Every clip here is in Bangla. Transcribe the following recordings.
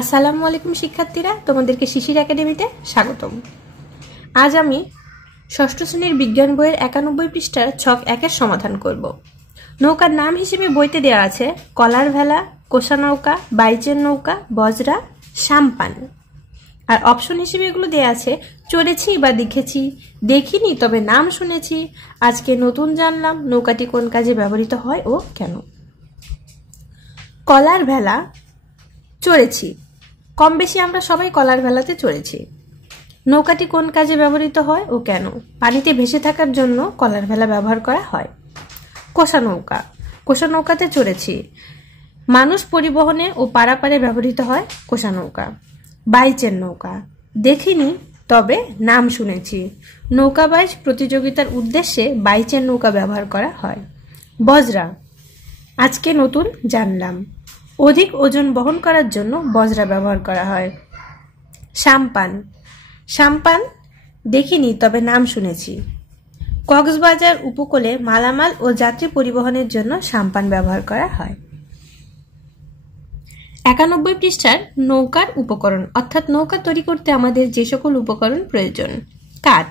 আসসালামু আলাইকুম শিক্ষার্থীরা, তোমাদেরকে শিশির একাডেমিতে স্বাগতম। আজ আমি ষষ্ঠ শ্রেণীর বিজ্ঞান বইয়ের 91 পৃষ্ঠার ছক 1-এর সমাধান করব। নৌকার নাম হিসেবে বইতে দেওয়া আছে কলার ভেলা, কোষা নৌকা, বাইচের নৌকা, বজরা, সাম্পান। আর অপশন হিসেবে এগুলো দেওয়া আছে চড়েছি বা দেখেছি, দেখিনি তবে নাম শুনেছি, আজকে নতুন জানলাম, নৌকাটি কোন কাজে ব্যবহৃত হয় ও কেন। কলার ভেলা চড়েছি, কম বেশি আমরা সবাই কলার ভেলাতে চড়েছি। নৌকাটি কোন কাজে ব্যবহৃত হয় ও কেন? পানিতে ভেসে থাকার জন্য কলার ভেলা ব্যবহার করা হয়। কোষা নৌকা, কোষা নৌকাতে চড়েছি, মানুষ পরিবহনে ও পারাপারে ব্যবহৃত হয় কোষা নৌকা। বাইচের নৌকা, দেখিনি তবে নাম শুনেছি, নৌকা বাইচ প্রতিযোগিতার উদ্দেশ্যে বাইচের নৌকা ব্যবহার করা হয়। বজরা, আজকে নতুন জানলাম, অধিক ওজন বহন করার জন্য বজরা ব্যবহার করা হয়। সাম্পান, সাম্পান দেখিনি তবে নাম শুনেছি, কক্সবাজার উপকূলে মালামাল ও যাত্রী পরিবহনের জন্য সাম্পান ব্যবহার করা হয়। 91 পৃষ্ঠার নৌকার উপকরণ, অর্থাৎ নৌকা তৈরি করতে আমাদের যে সকল উপকরণ প্রয়োজন। কাঠ,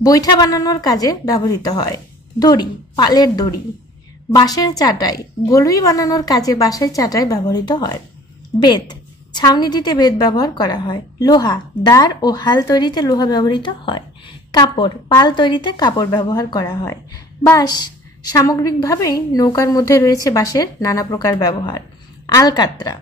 বৈঠা বানানোর কাজে ব্যবহৃত হয়। দড়ি, পালের দড়ি। বাঁশের চাটাই, গলুই বানানোর কাজে বাঁশের চাটাই ব্যবহৃত হয়। বেত, ছাউনি দিতে বেত ব্যবহার করা হয়। লোহা, দাঁড় ও হাল তৈরিতে লোহা ব্যবহৃত হয়। কাপড়, পাল তৈরিতে কাপড় ব্যবহার করা হয়। বাঁশ, সামগ্রিকভাবেই নৌকার মধ্যে রয়েছে বাঁশের নানা প্রকার ব্যবহার। আলকাতরা,